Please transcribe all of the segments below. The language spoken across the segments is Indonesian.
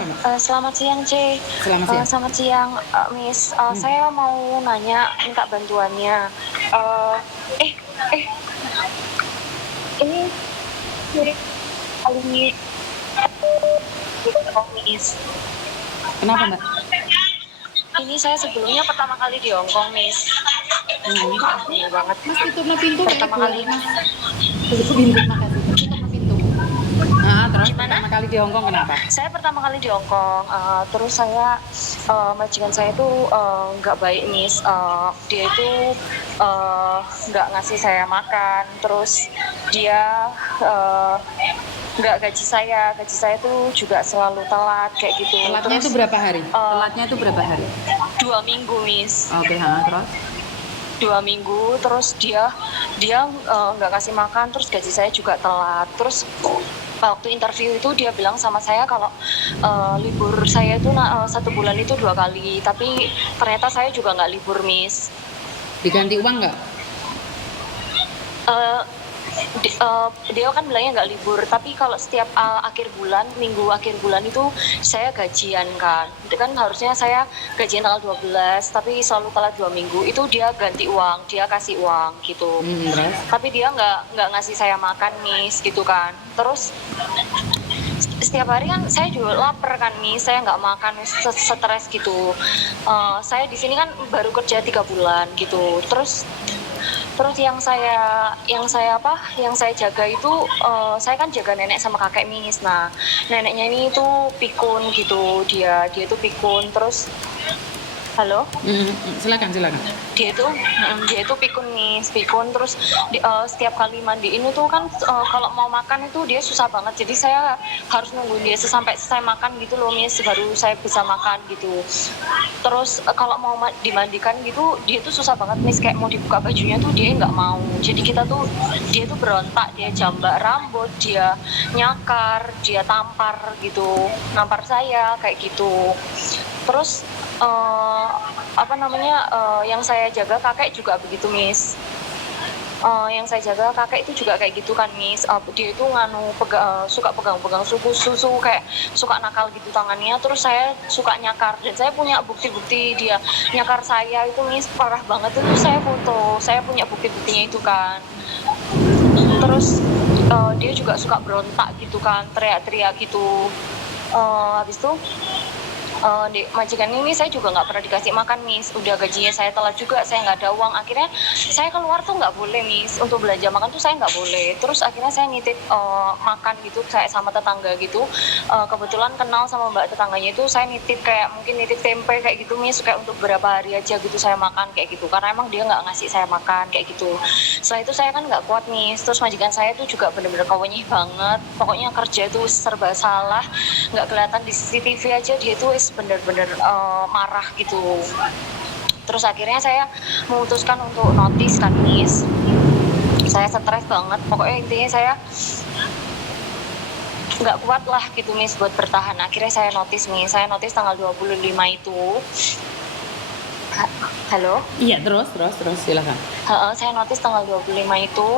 Kenapa, Mbak? Selamat siang, C. Selamat siang. Selamat siang, Miss. Hmm. Saya mau nanya, minta bantuannya. Eh, eh, eh, ini mirip kali Miss. Kenapa, Mbak? Ini saya sebelumnya pertama kali di Hong Kong, Miss. Banget. Mas, tutupnya pintu ya, Pertama kali. Mas. Tutup pintu, makasih. Tutupnya pintu. Nah, terus Gimana? pertama kali di Hong Kong kenapa? Saya pertama kali di Hong Kong, terus majikan saya itu nggak baik, Miss. Dia itu nggak ngasih saya makan, terus dia nggak gaji saya tuh juga selalu telat kayak gitu. Telatnya Terus itu berapa hari? Telatnya itu berapa hari? 2 minggu, Miss. Oke, terus? 2 minggu, terus dia nggak kasih makan, terus gaji saya juga telat. Terus waktu interview itu dia bilang sama saya kalau libur saya itu 1 bulan itu 2 kali, tapi ternyata saya juga nggak libur, Miss. Diganti uang nggak? Dia kan bilangnya nggak libur, tapi kalau setiap akhir bulan, minggu akhir bulan itu saya gajian kan. Itu kan harusnya saya gajian tanggal 12, tapi selalu telat 2 minggu. Itu dia ganti uang, dia kasih uang gitu. Terus? Tapi dia nggak ngasih saya makan, Miss, gitu kan. Terus setiap hari kan saya juga lapar kan, Miss, saya nggak makan, stres gitu. Saya di sini kan baru kerja 3 bulan gitu. Terus yang saya jaga itu, saya kan jaga nenek sama kakek, Miss. Nah, neneknya ini tuh pikun gitu, dia tuh pikun. Terus halo, Silakan. dia itu pikun, Miss, pikun. Terus setiap kali mandiin itu kan kalau mau makan itu dia susah banget, jadi saya harus nungguin dia sampai selesai makan gitu loh, Miss, baru saya bisa makan gitu. Terus kalau mau dimandikan gitu dia tuh susah banget, Miss, kayak mau dibuka bajunya tuh dia nggak mau. Jadi dia tuh berontak, dia jambak rambut, dia nyakar, dia tampar gitu, nampar saya kayak gitu. Terus yang saya jaga kakek juga begitu, Miss. Yang saya jaga kakek itu juga kayak gitu kan, Miss. Dia itu suka pegang-pegang susu, kayak suka nakal gitu tangannya. Terus saya suka nyakar, dan saya punya bukti-bukti dia nyakar saya itu, Miss, parah banget. Itu saya foto, saya punya bukti-buktinya itu kan. Terus dia juga suka berontak gitu kan, teriak-teriak gitu. Habis itu majikan ini saya juga nggak pernah dikasih makan, Miss. Udah gajinya saya telat juga, saya nggak ada uang. Akhirnya saya keluar tuh nggak boleh, Miss. Untuk belanja makan tuh saya nggak boleh. Terus akhirnya saya nitip makan gitu, saya sama tetangga gitu. Kebetulan kenal sama mbak tetangganya itu, saya nitip kayak mungkin nitip tempe kayak gitu, Miss, kayak untuk beberapa hari aja gitu saya makan kayak gitu, karena emang dia nggak ngasih saya makan kayak gitu. Setelah itu saya kan nggak kuat, Miss. Terus majikan saya tuh juga bener-bener kawenyih banget. Pokoknya kerja itu serba salah, nggak kelihatan di CCTV aja dia tuh bener-bener marah gitu. Terus akhirnya saya memutuskan untuk notice kan, Miss. Saya stres banget, pokoknya intinya saya nggak kuat lah gitu, Miss, buat bertahan. Akhirnya saya notice, Miss. Saya notice tanggal 25 itu. Halo? Iya, terus silakan. Saya notice tanggal 25 itu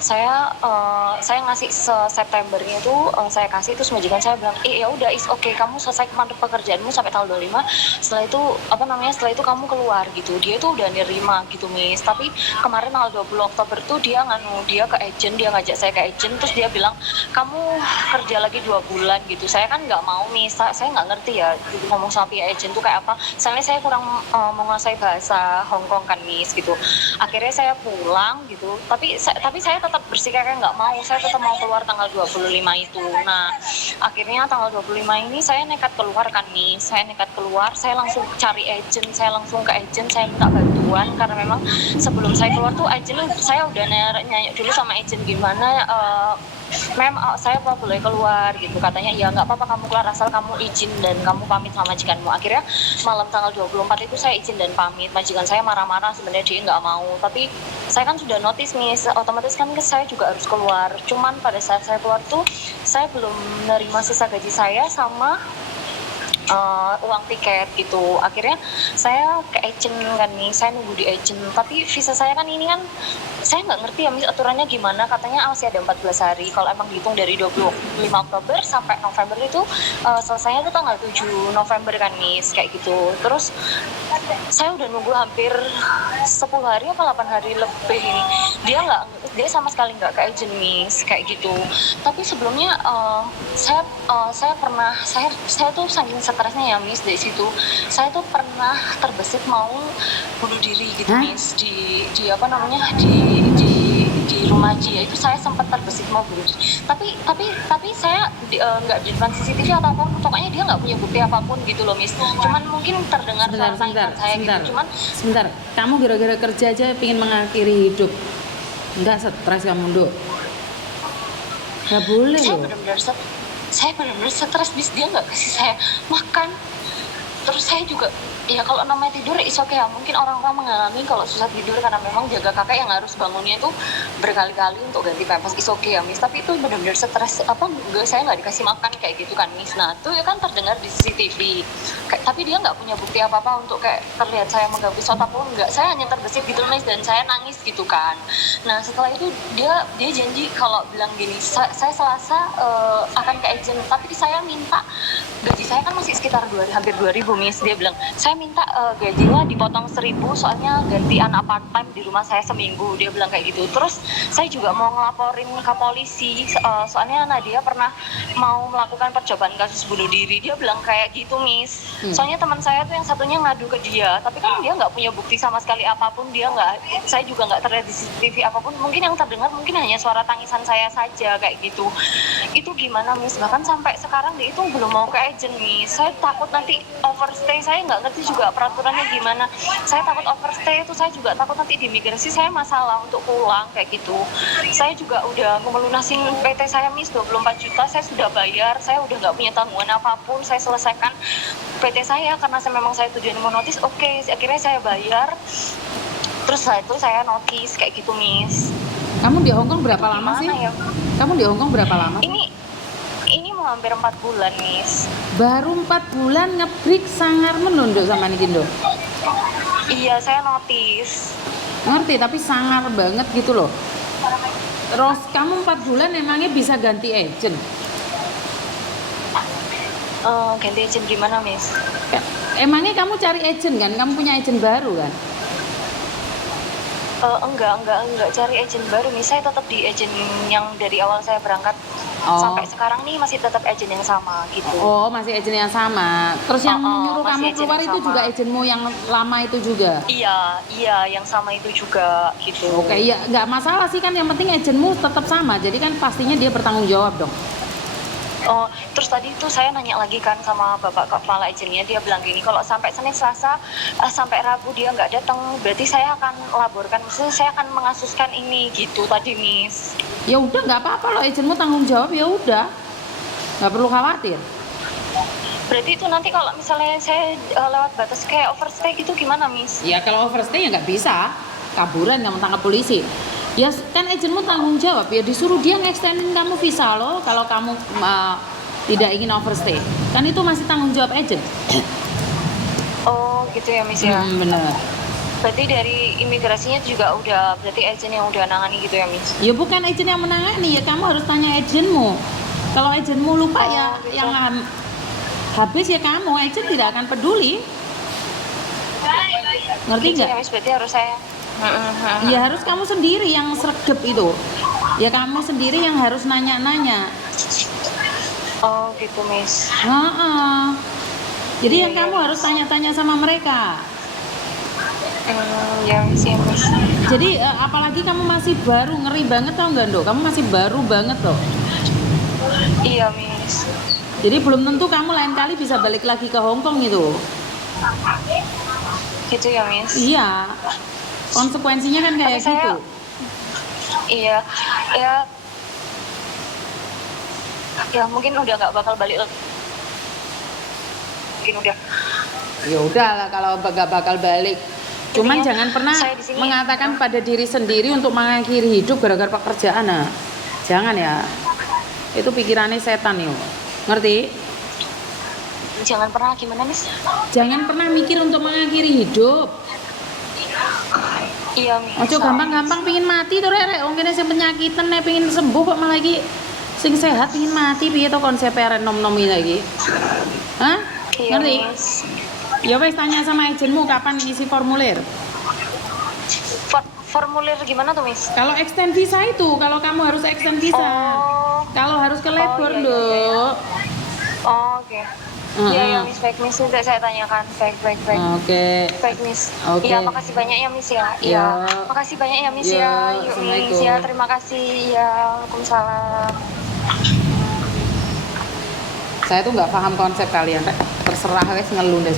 saya ngasih Septembernya itu, saya kasih. Terus majikan saya bilang, ya udah, is okay, kamu selesai pekerjaanmu sampai tanggal 25. Setelah itu kamu keluar gitu. Dia tuh udah nerima gitu, Miss. Tapi kemarin tanggal 20 Oktober tuh dia ke agent, dia ngajak saya ke agent. Terus dia bilang, kamu kerja lagi 2 bulan gitu. Saya kan nggak mau, Miss. Saya nggak ngerti ya ngomong sama pihak agent tuh kayak apa. Soalnya saya kurang menguasai bahasa Hong Kong kan, Miss, gitu. Akhirnya saya pulang gitu, tapi saya tetap bersikeras nggak mau. Saya tetap mau keluar tanggal 25 itu. Nah, akhirnya tanggal 25 ini saya nekat keluar kan, Miss. Saya nekat keluar, saya langsung cari agent, saya langsung ke agent, saya minta bantuan. Karena memang sebelum saya keluar tuh agent, saya udah nanya dulu sama agent, gimana mem, saya apa boleh keluar gitu. Katanya ya nggak apa-apa, kamu keluar asal kamu izin dan kamu pamit sama majikanmu. Akhirnya malam tanggal 24 itu saya izin dan pamit. Majikan saya marah-marah, sebenarnya dia nggak mau, tapi saya kan sudah notice, Miss, otomatis kan saya juga harus keluar. Cuman pada saat saya keluar tuh saya belum menerima sisa gaji saya sama uang tiket gitu. Akhirnya saya ke agent kan nih, saya nunggu di agent, tapi visa saya kan ini kan saya nggak ngerti ya Miss aturannya gimana, katanya masih ada 14 hari kalau emang dihitung dari 25 Oktober sampai November itu selesainya tuh tanggal 7 November kan Miss, kayak gitu. Terus saya udah nunggu hampir 10 hari apa 8 hari lebih ini, dia sama sekali nggak ke agent Miss, kayak gitu. Tapi sebelumnya saya tuh saking stresnya ya Miss, dari situ saya tuh pernah terbesit mau bunuh diri gitu Miss, di apa namanya, di rumah dia itu saya sempat terbesit mau bunuh diri. Tapi saya nggak di depan CCTV ataupun, pokoknya dia nggak punya bukti apapun gitu loh Miss. Cuman mungkin terdengar suara tangisan saya gitu. Sebentar, kamu gara-gara kerja aja pengen mengakhiri hidup, nggak stres kamu Dok? Nggak boleh loh. Saya benar-benar stres Miss, dia nggak kasih saya makan. Terus saya juga, ya kalau namanya tidur is okay ya, mungkin orang-orang mengalami kalau susah tidur karena memang jaga kakak yang harus bangunnya itu berkali-kali untuk ganti pampers, is okay ya Miss. Tapi itu benar-benar stres, saya nggak dikasih makan kayak gitu kan Miss. Nah itu ya kan terdengar di CCTV, tapi dia nggak punya bukti apa-apa untuk kayak terlihat saya megang pisau ataupun enggak. Saya hanya terbesit gitu Miss, dan saya nangis gitu kan. Nah setelah itu dia janji kalau bilang gini, saya Selasa akan ke agent, tapi saya minta gaji saya kan masih sekitar hampir 2.000 Miss. Dia bilang saya minta gajinya dipotong 1.000 soalnya ganti anak part time di rumah saya seminggu, dia bilang kayak gitu. Terus saya juga mau ngelaporin ke polisi soalnya Nadia pernah mau melakukan percobaan kasus bunuh diri, dia bilang kayak gitu Miss. Soalnya teman saya tuh yang satunya ngadu ke dia, tapi kan dia nggak punya bukti sama sekali apapun, saya juga nggak terlihat di CCTV apapun. Mungkin yang terdengar mungkin hanya suara tangisan saya saja kayak gitu. Itu gimana Miss, bahkan sampai sekarang dia itu belum mau ke agent Miss. Saya takut nanti overstay, saya nggak ngerti juga peraturannya gimana. Saya takut overstay itu, saya juga takut nanti di imigrasi saya masalah untuk pulang kayak gitu. Saya juga udah melunasin PT saya Miss, 24 juta saya sudah bayar, saya udah nggak punya tanggungan apapun, saya selesaikan PT saya karena memang saya tujuan mau notis. Oke, akhirnya saya bayar, terus setelah itu saya notis kayak gitu Miss. Kamu di Hongkong berapa lama sih? Ya? Kamu di Hongkong berapa lama? Ini mau hampir 4 bulan Miss. Baru 4 bulan ngebreak sangar menunduk sama Nikindo. Iya, saya notis. Ngerti, tapi sangar banget gitu loh. Terus kamu 4 bulan emangnya bisa ganti agent? Ganti agent gimana Miss? Emangnya kamu cari agent kan? Kamu punya agent baru kan? Enggak cari agent baru nih. Saya tetap di agent yang dari awal saya berangkat sampai sekarang nih, masih tetap agent yang sama gitu. Oh, masih agent yang sama. Terus yang nyuruh kamu keluar itu juga agentmu yang lama itu juga? Iya, yang sama itu juga gitu. Oke, ya nggak masalah sih kan, yang penting agentmu tetap sama. Jadi kan pastinya dia bertanggung jawab dong. Terus tadi itu saya nanya lagi kan sama bapak kepala agennya, dia bilang gini, kalau sampai Senin Selasa sampai Rabu dia nggak datang, berarti saya akan laporkan, maksudnya saya akan mengasuskan ini gitu tadi Miss. Ya udah, nggak apa-apa loh, agentmu tanggung jawab, ya udah, nggak perlu khawatir. Berarti itu nanti kalau misalnya saya lewat batas kayak overstay gitu gimana Miss? Ya kalau overstay ya nggak bisa, kaburan kamu tangkap polisi. Ya kan agentmu tanggung jawab, ya disuruh dia nge-extendin kamu visa lo kalau kamu tidak ingin overstay. Kan itu masih tanggung jawab agent. Oh gitu ya Miss ya. Bener. Berarti dari imigrasinya juga udah, berarti agent yang udah nangani gitu ya Miss? Ya bukan agent yang menangani, ya kamu harus tanya agentmu. Kalau agentmu lupa gitu. Yang habis ya kamu, agent tidak akan peduli. Ngerti nggak? Gitu ya Miss, berarti harus saya. Ya harus kamu sendiri yang sregep itu. Ya kamu sendiri yang harus nanya-nanya. Oh gitu Miss. Jadi yang kamu harus tanya-tanya sama mereka. Ya Miss, ya Miss. Jadi apalagi kamu masih baru, ngeri banget tau nggak Dok? Kamu masih baru banget loh. Iya Miss. Jadi belum tentu kamu lain kali bisa balik lagi ke Hongkong itu. Gitu ya Miss. Iya. Konsekuensinya kan kayak gitu. Iya, ya mungkin udah nggak bakal balik lagi. Mungkin udah. Ya udahlah kalau nggak bakal balik. Cuman jangan pernah mengatakan pada diri sendiri untuk mengakhiri hidup gara-gara pekerjaan. Nah. Jangan ya. Itu pikirannya setan yuk. Ngerti? Jangan pernah gimana, Miss? Jangan pernah mikir untuk mengakhiri hidup. Iya, Miss. Ojo gampang-gampang pingin mati tuh rek. Wong kene sing penyakitan nek pingin sembuh kok malah lagi sing sehat pingin mati piye to konsepnya arek nom-nom iki lagi. Hah? Iya, Ngerti? Miss. Ya wes tanya sama agenmu kapan ngisi formulir. Formulir gimana tuh, Miss? Kalau extend visa itu, kalau kamu harus extend visa. Oh. Kalau harus ke labor, iya, iya, Nduk. iya. Oh, oke. Iya, ya, Miss. Baik, Miss. Sudah saya tanyakan. Baik. Oke. Baik, Miss. Oke. Iya, makasih banyak ya, Miss ya. Iya. Makasih banyak ya, Miss Ya, ya. Yuk, Miss. Assalamualaikum. Ya, terima kasih. Ya, Waalaikumsalam. Saya tuh nggak paham konsep kalian, Rek. Terserah wes ngeluh deh,